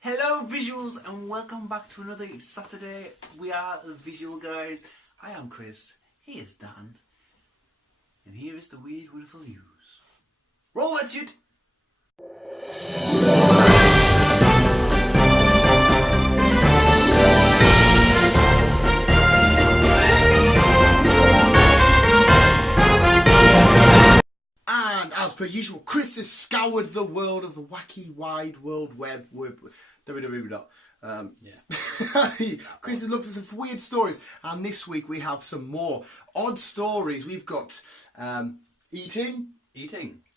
Hello visuals and welcome back to another Saturday. We are the Visual Guys. I am Chris, he is Dan, and here is the weird wonderful news. Roll that shit! And as per usual, Chris has scoured the world of the wacky wide world web. www. Chris has looked at some weird stories, and this week we have some more odd stories. We've got eating.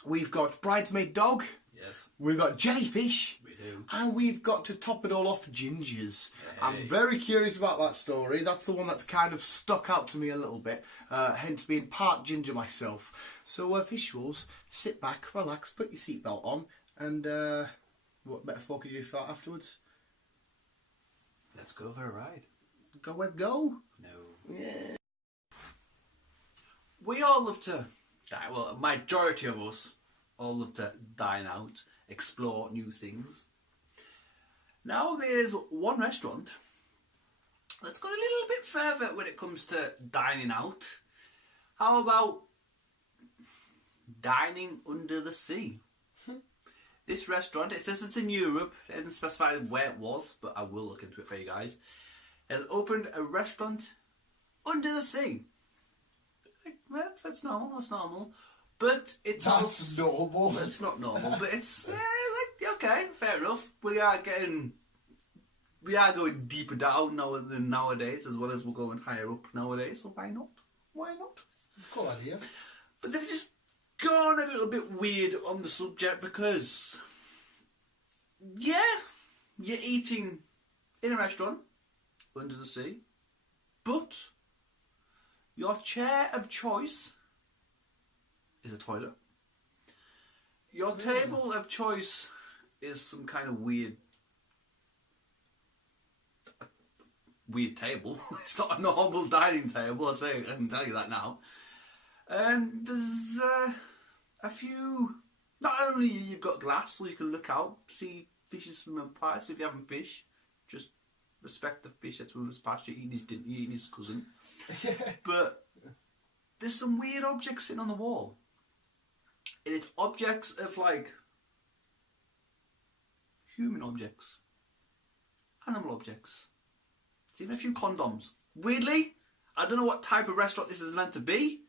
We've got bridesmaid dog. Yes. We've got jellyfish. We do. And we've got, to top it all off, gingers. Hey. I'm very curious about that story. That's the one that's kind of stuck out to me a little bit, hence being part ginger myself. So visuals, sit back, relax, put your seatbelt on, and what metaphor could you do for that afterwards? Let's go for a ride. Go web go? No. Yeah. We all love to dine. Well, majority of us all love to dine out, explore new things. Now there's one restaurant that's gone a little bit further when it comes to dining out. How about dining under the sea? This restaurant, it says it's in Europe, it doesn't specify where it was, but I will look into it for you guys. Has opened a restaurant under the sea. Well, that's normal. But it's That's normal. It's not normal, but it's okay, fair enough. We are going deeper down now than nowadays, as well as we're going higher up nowadays. So why not? Why not? It's a cool idea. But they've just gone a little bit weird on the subject because, yeah, you're eating in a restaurant under the sea, but your chair of choice is a toilet. Your table of choice is some kind of weird table. It's not a normal dining table, I can tell you that now. And there's a few, not only you've got glass so you can look out, see fishes swimming past. If you haven't fish, just respect the fish that swims past you, you're eating his cousin. But there's some weird objects sitting on the wall. And it's objects of like human objects, animal objects. It's even a few condoms. Weirdly, I don't know what type of restaurant this is meant to be,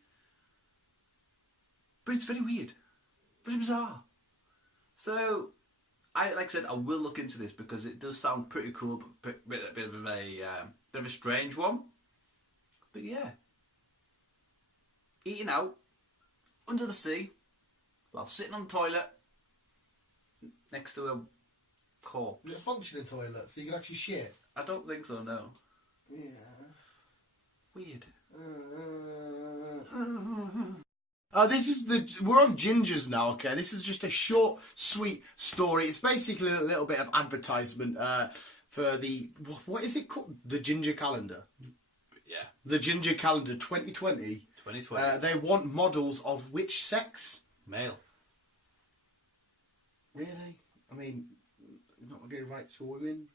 but it's very weird, very bizarre. So, like I said, I will look into this because it does sound pretty cool, but a bit of a strange one. But yeah, eating out under the sea while sitting on the toilet next to a corpse. Is it a functioning toilet so you can actually shit? I don't think so, no. Yeah. Weird. We're on gingers now, okay? This is just a short, sweet story. It's basically a little bit of advertisement for the, what is it called? The Ginger Calendar. Yeah. The Ginger Calendar 2020. 2020. They want models of which sex? Male. Really? I mean, not getting rights for women?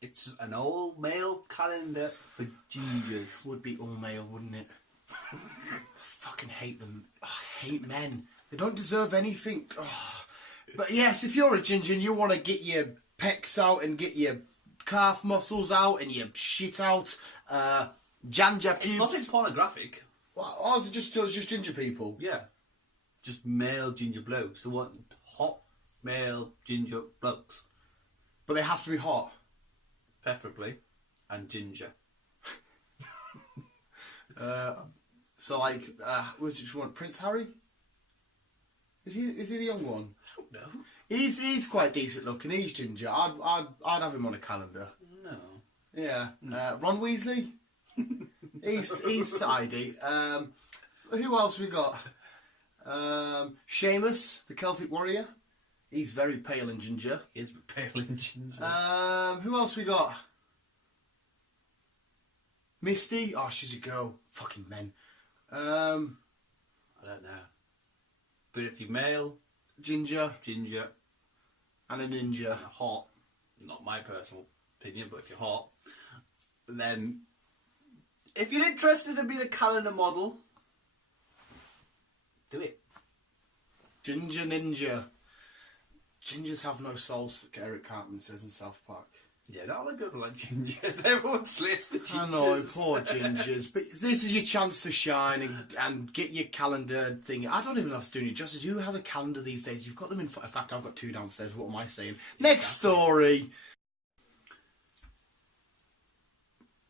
It's an all male calendar for gingers. Would be all male, wouldn't it? I fucking hate them. I hate men. They don't deserve anything. Oh. But yes, if you're a ginger and you want to get your pecs out and get your calf muscles out and your shit out, janja pubes. It's nothing pornographic. Oh, is it just ginger people? Yeah. Just male ginger blokes. They want hot male ginger blokes. But they have to be hot. Preferably. And ginger. So like, which one? Prince Harry? Is he the young one? I don't know. He's quite decent looking. He's ginger. I'd have him on a calendar. No. Yeah. Ron Weasley. he's tidy. Who else we got? Seamus, the Celtic warrior. He's very pale and ginger. He is pale and ginger. Who else we got? Misty. Oh, she's a girl. Fucking men. I don't know. But if you're male, ginger, ginger, and a ninja. hot, not my personal opinion, but if you're hot, then if you're interested in being a calendar model, do it. Ginger Ninja. Gingers have no souls, Eric Cartman says in South Park. Yeah, not all the people like gingers. Everyone slates the gingers. I know, poor gingers. But this is your chance to shine and get your calendar thing. I don't even know if that's doing you justice. Who has a calendar these days? You've got them in fact, I've got 2 downstairs. What am I saying? Next story.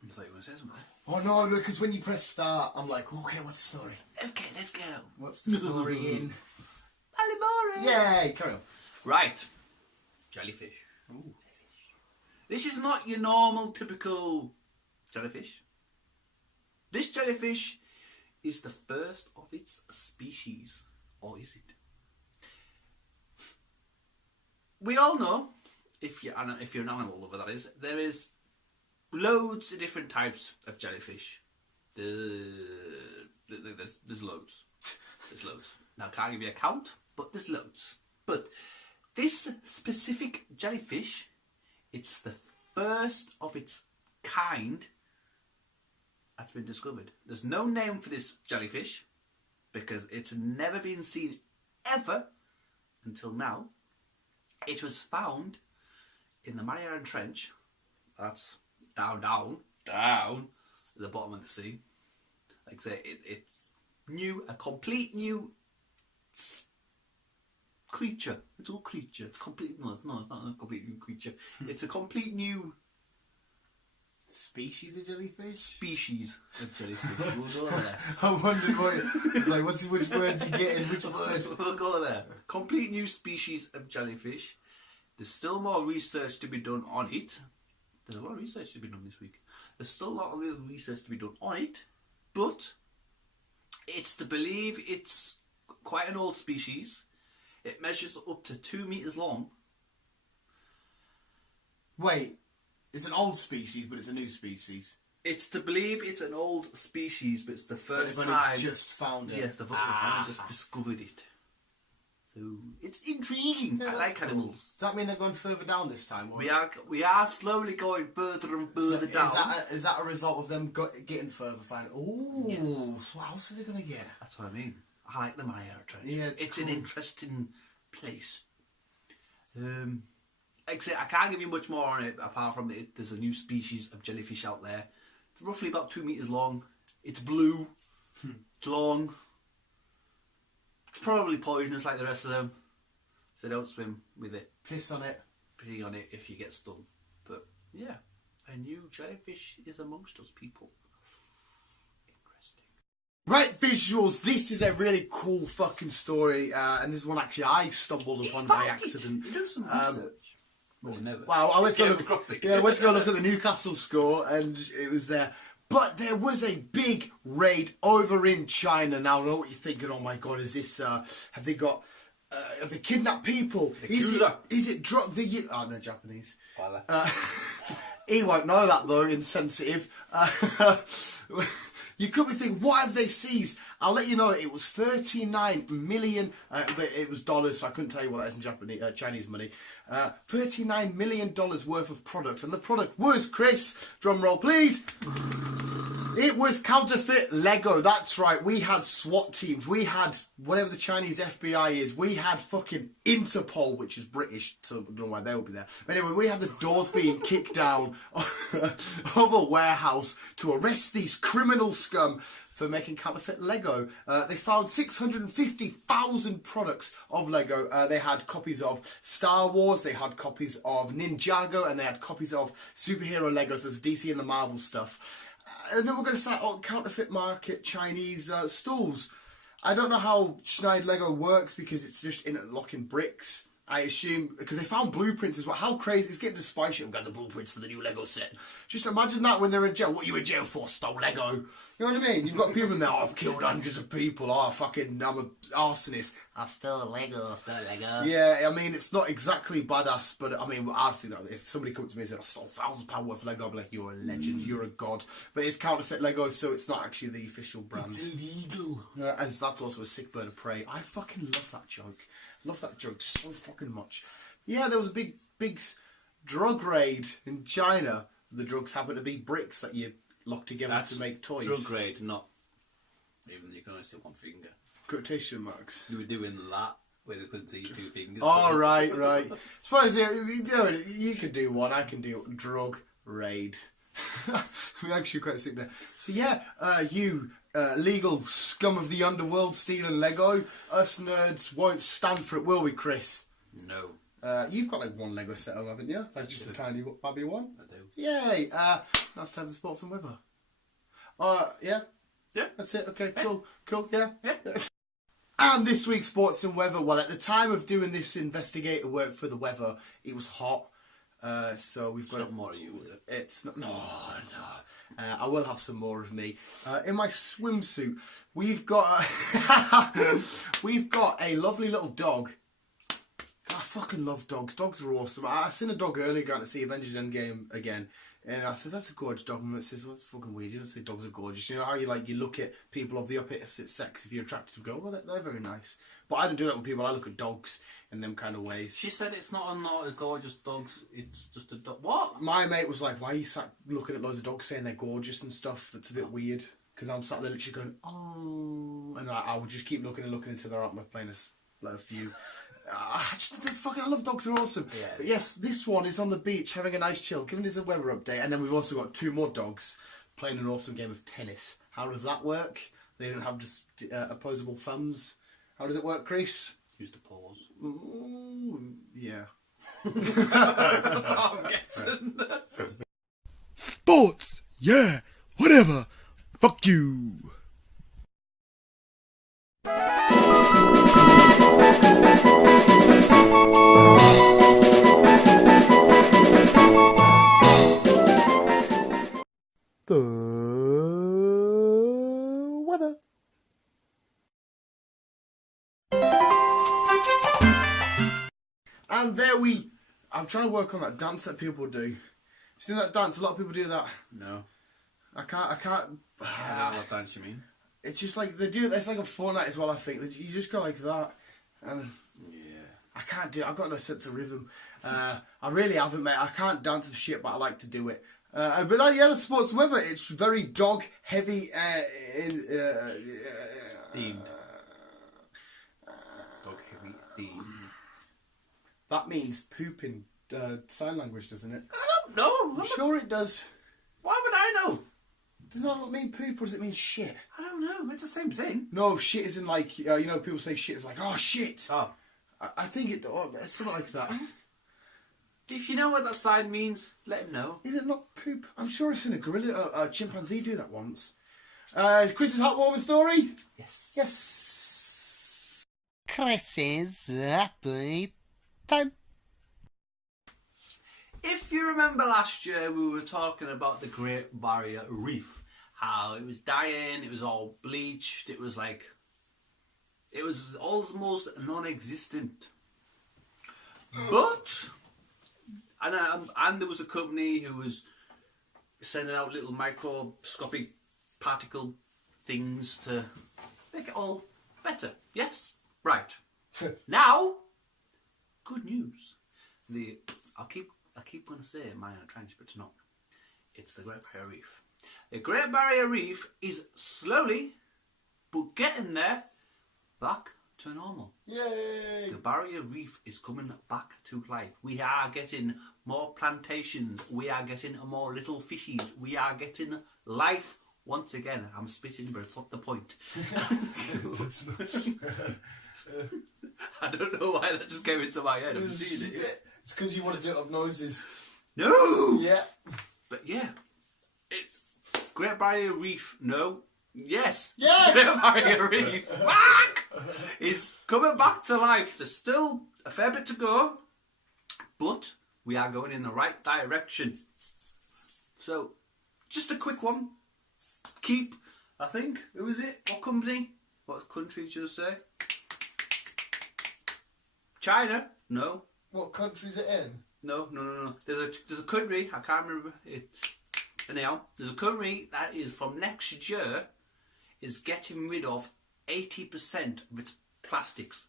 I thought you were going to say something. Oh no, because when you press start, I'm like, okay, what's the story? Okay, let's go. What's the story in? Alimore. Yay, carry on. Right. Jellyfish. Ooh. This is not your normal, typical jellyfish. This jellyfish is the first of its species. Or is it? We all know, if you're an animal lover, that is, there is loads of different types of jellyfish. There's loads. There's loads. Now, I can't give you a count, but there's loads. But this specific jellyfish, it's the first of its kind that's been discovered. There's no name for this jellyfish because it's never been seen ever until now. It was found in the Mariana Trench. That's down at the bottom of the sea. Like I say, it's new, a complete new creature. It's all creature. It's complete. No, it's not a complete new creature. It's a complete new species of jellyfish. Species of jellyfish. We'll go there. I wondered what. It's like, which words you getting? Which word? We'll go there. Complete new species of jellyfish. There's still more research to be done on it. There's a lot of research to be done this week. There's still a lot of research to be done on it, but it's to believe it's quite an old species. It measures up to 2 meters long. Wait, it's an old species, but it's a new species. It's to believe it's an old species, but it's the first They've time. just found it. Yes, they've only just discovered it. So it's intriguing. Yeah, I like cool. animals. Does that mean they're going further down this time? Or? We are slowly going further and further down. Is that a result of them getting further? Oh, yes. So what else are they going to get? That's what I mean. I like the Mariana Trench. Yeah, it's cool. an interesting place. Like I say, I can't give you much more on it apart from there's a new species of jellyfish out there. It's roughly about 2 meters long. It's blue. It's long. It's probably poisonous like the rest of them. So don't swim with it. Piss on it. Pee on it if you get stung. But yeah, a new jellyfish is amongst us people. Right, visuals, this is a really cool fucking story, and this is one actually I stumbled upon by accident. You did some research. Well, never. Well, I went to go look at the Newcastle score, and it was there. But there was a big raid over in China. Now, I know what you're thinking, oh my god, is this, have they kidnapped people? Is it drug? Oh, they're Japanese. He won't know that though, insensitive. You could be thinking, what have they seized? I'll let you know it was 39 million, it was dollars, so I couldn't tell you what that is in Japanese, Chinese money. $39 million worth of product, and the product was, Chris, drum roll please. It was counterfeit Lego, that's right. We had SWAT teams, we had whatever the Chinese FBI is, we had fucking Interpol, which is British, so I don't know why they would be there. But anyway, we had the doors being kicked down of a warehouse to arrest these criminal scum for making counterfeit Lego. They found 650,000 products of Lego. They had copies of Star Wars, they had copies of Ninjago, and they had copies of superhero Legos. There's DC and the Marvel stuff. And then we're going to start on counterfeit market Chinese stools. I don't know how Schneid Lego works because it's just interlocking bricks. I assume, because they found blueprints as well. How crazy, it's getting to spy shit and got the blueprints for the new Lego set. Just imagine that when they're in jail. What are you in jail for? Stole Lego. You know what I mean? You've got people in there, oh, I've killed hundreds of people, oh, fucking, I'm an arsonist. I stole Lego. Yeah, I mean, it's not exactly badass, but I mean, I think that if somebody come to me and said, I stole £1,000 worth of Lego, I'd be like, you're a legend, you're a god. But it's counterfeit Lego, so it's not actually the official brand. It's illegal. And that's also a sick bird of prey. I fucking love that joke. Love that joke so fucking much. Yeah, there was a big drug raid in China. The drugs happen to be bricks that you lock together That's to make toys. drug grade, not even though you can only see one finger. Quotation marks. You were doing that where they could see 2 fingers. Oh, so. right. Suppose you can do one, I can do drug raid. I'm actually quite sick there. So yeah, you legal scum of the underworld stealing Lego, us nerds won't stand for it, will we, Chris? No. You've got like one Lego set up, haven't you? Like just a tiny babby one? I do. Yay! That's time for sports and weather. Yeah? Yeah. That's it, okay, Yeah. cool, yeah? Yeah. And this week's sports and weather, well, at the time of doing this investigator work for the weather, it was hot. So we've got... It's not more of you, is it? It's not... No. I will have some more of me. In my swimsuit, we've got... we've got a lovely little dog. I fucking love dogs. Dogs are awesome. I seen a dog earlier going to see Avengers Endgame again. And I said, that's a gorgeous dog. And it says, well, that's fucking weird. You don't say dogs are gorgeous. You know how you look at people of the opposite sex, if you're attracted to them, go, well, they're very nice. But I don't do that with people. I look at dogs in them kind of ways. She said it's not a gorgeous dogs, it's just a dog. What? My mate was like, why are you sat looking at loads of dogs saying they're gorgeous and stuff? That's a bit weird. Because I'm sat there literally going, oh. And I would just keep looking until they're out my playing a few. I love dogs, they're awesome. Yeah. But yes, this one is on the beach having a nice chill, giving us a weather update. And then we've also got 2 more dogs playing an awesome game of tennis. How does that work? They don't have just opposable thumbs. How does it work, Chris? Use the paws. Ooh, yeah. That's all I'm getting. Sports, yeah, whatever. Fuck you. The weather. And there I'm trying to work on that dance that people do. You seen that dance? A lot of people do that. No. I can't. I don't know what dance you mean. It's just like they do. It's like a Fortnite as well. I think you just go like that, and Yeah. I can't do it. I've got no sense of rhythm. I really haven't, mate. I can't dance for shit, but I like to do it. But the sports and weather, it's very dog heavy. Themed. Dog heavy themed. That means poop in sign language, doesn't it? I don't know. I'm sure it does. Why would I know? Does that not mean poop, or does it mean shit? I don't know. It's the same thing. No, shit isn't like, you know, people say shit is like, oh, shit. Oh. I think it's something like that. If you know what that sign means, let him know. Is it not poop? I'm sure I've seen a gorilla, a chimpanzee do that once. Chris's heartwarming story? Yes. Yes. Chris's happy time. If you remember last year, we were talking about the Great Barrier Reef. How it was dying, it was all bleached, it was almost non-existent. But, and there was a company who was sending out little microscopic particle things to make it all better. Yes? Right. Now, good news. I keep going to say it, mine are trench, but it's not. It's the Great Barrier Reef. The Great Barrier Reef is slowly, but getting there, back to normal. Yay! The Barrier Reef is coming back to life. We are getting more plantations. We are getting more little fishies. We are getting life once again. I'm spitting, but it's not the point. I don't know why that just came into my head. I've seen it. It's because you want to do it up noises. No! Yeah. But yeah. Great Barrier Reef, no. Yes! Yes! Great Barrier Reef, back! Is coming back to life. There's still a fair bit to go, but we are going in the right direction. So, just a quick one. Keep, I think, who is it? What company? What country should I say? China? No. What country is it in? No. There's a country, I can't remember it. Anyhow, there's a country that is from next year is getting rid of 80% of its plastics.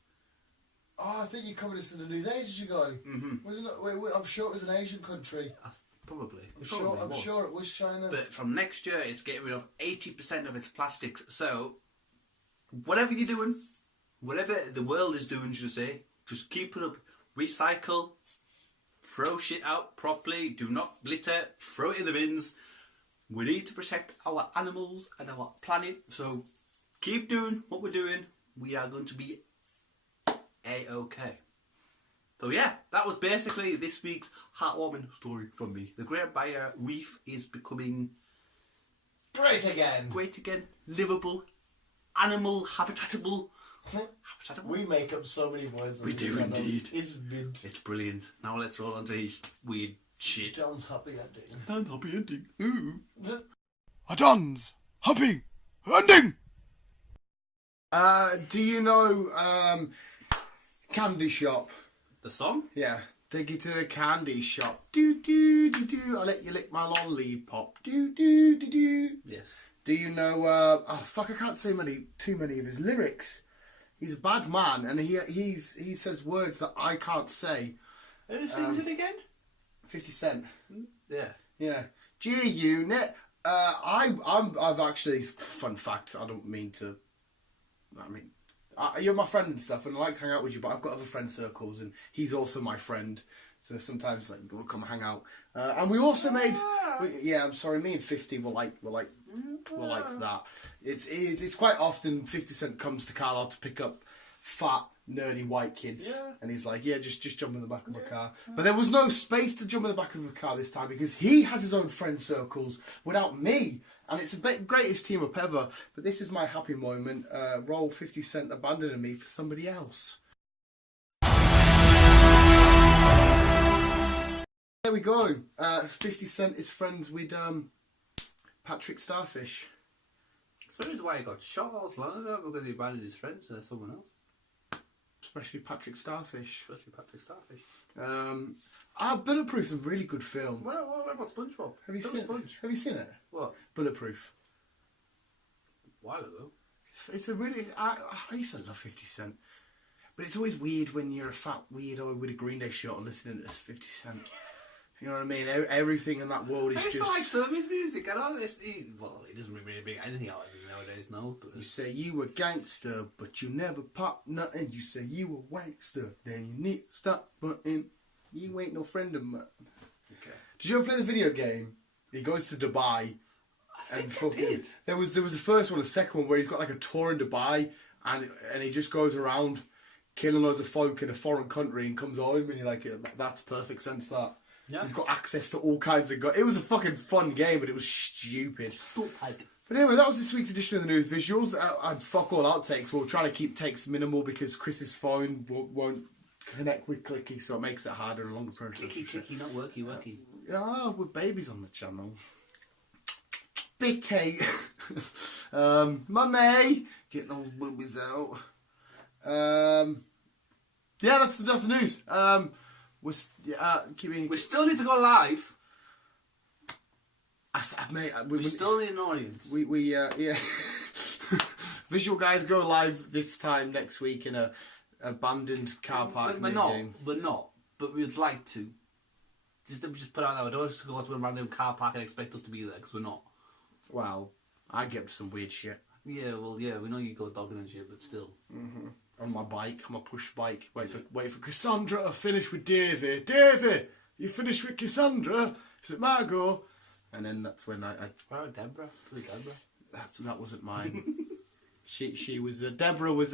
Oh, I think you covered this in the news ages ago. Wasn't it? Wait, I'm sure it was an Asian country. Probably. I'm sure it was China. But from next year, it's getting rid of 80% of its plastics. So, whatever you're doing, whatever the world is doing, should I say, just keep it up. Recycle. Throw shit out properly. Do not litter. Throw it in the bins. We need to protect our animals and our planet. So, keep doing what we're doing. We are going to be A-OK. So yeah, that was basically this week's heartwarming story from me. The Great Barrier Reef is becoming great again. Livable, animal habitatable. We make up so many words. We do indeed. It's mint. It's brilliant. Now let's roll on to his weird shit. John's happy ending. Dan's happy ending. Ooh. A Don's happy ending. Do you know Candy Shop? The song? Yeah. Take you to the candy shop. Do do do do. I'll let you lick my lollipop. Do do do do. Yes. Do you know? Oh fuck! I can't say too many of his lyrics. He's a bad man, and he says words that I can't say. Who sings it again? 50 Cent. Yeah. Yeah. G Unit. I've actually, fun fact. I don't mean to. I mean, you're my friend and stuff, and I like to hang out with you. But I've got other friend circles, and he's also my friend. So sometimes like we'll come hang out. And we also made. Yeah, I'm sorry. Me and 50 we're like that. It's quite often 50 Cent comes to Carlisle to pick up fat, nerdy white kids, and he's like, yeah, just jump in the back of my car. But there was no space to jump in the back of a car this time because he has his own friend circles without me, and it's the greatest team up ever. But this is my happy moment. Roll 50 Cent abandoning me for somebody else. There we go. 50 Cent is friends with Patrick Starfish. That's the reason why he got shot all so long ago, because he abandoned his friend to someone else. Especially Patrick Starfish. Bulletproof's a really good film. What about SpongeBob? Have you seen it? What? Bulletproof. A while ago. It's a really... I used to love 50 Cent. But it's always weird when you're a fat weirdo with a Green Day shirt and listening to 50 Cent. You know what I mean? Everything in that world is just... just... I like some of his music. I know this... He doesn't really bring anything out of it nowadays, no. But... You say you were gangster, but you never pop nothing. You say you were wankster, then you need to stop button. You ain't no friend of mine. Okay. Did you ever play the video game? He goes to Dubai. I did. There was the first one, the second one, where he's got like a tour in Dubai, and he just goes around killing loads of folk in a foreign country and comes home, and you're like, yeah, that's perfect sense, that. Yeah. He's got access to all kinds of guns. It was a fucking fun game, but it was stupid. But anyway, that was this week's edition of the news visuals. And fuck all outtakes. We'll try to keep takes minimal because Chris's phone won't connect with Clicky, so it makes it harder and longer process. Clicky, not worky. Oh, we're babies on the channel. Big cake. Mummy, getting all boobies out. Yeah, that's the news. We still need to go live. We still need an audience. Yeah. Visual Guys go live this time next week in a abandoned car park. But we'd like to. Just put out there. We don't just go to a random car park and expect us to be there, because we're not. Well, I get some weird shit. Yeah, we know you go dogging and shit, but still. Mm-hmm. On my bike, on my push bike. Wait for Cassandra to finish with Davey. Davey, you finished with Cassandra? Is it Margot? And then that's when I Deborah. That wasn't mine. she was Deborah was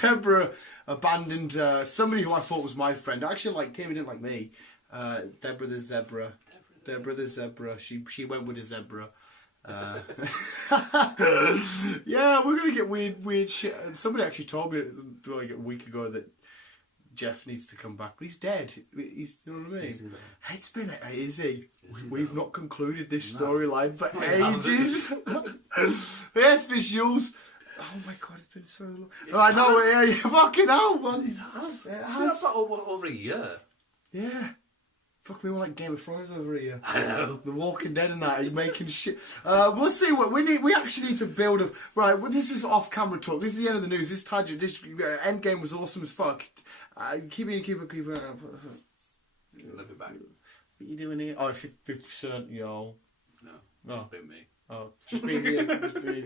Deborah abandoned somebody who I thought was my friend. I actually liked him. He didn't like me. Deborah the zebra. Deborah the zebra. She went with a zebra. Yeah, we're gonna get weird shit. Somebody actually told me like a week ago that Jeff needs to come back, but he's dead. You know what I mean? It's been We've not concluded this storyline for ages. Yes, visuals. Oh my god, it's been so long. I know, yeah, you fucking hell, man. It has. That's not over a year. Yeah. Fuck me, we're like Game of Thrones over here. I know. The Walking Dead and that, are you making shit? We'll see what we need. We actually need to build a right. Well, this is off camera talk. This is the end of the news. This tangent. This Endgame was awesome as fuck. Keep it. Let me back. What you doing here? Oh, 50 Cent, yo. No, No. it's been me. Oh, just be the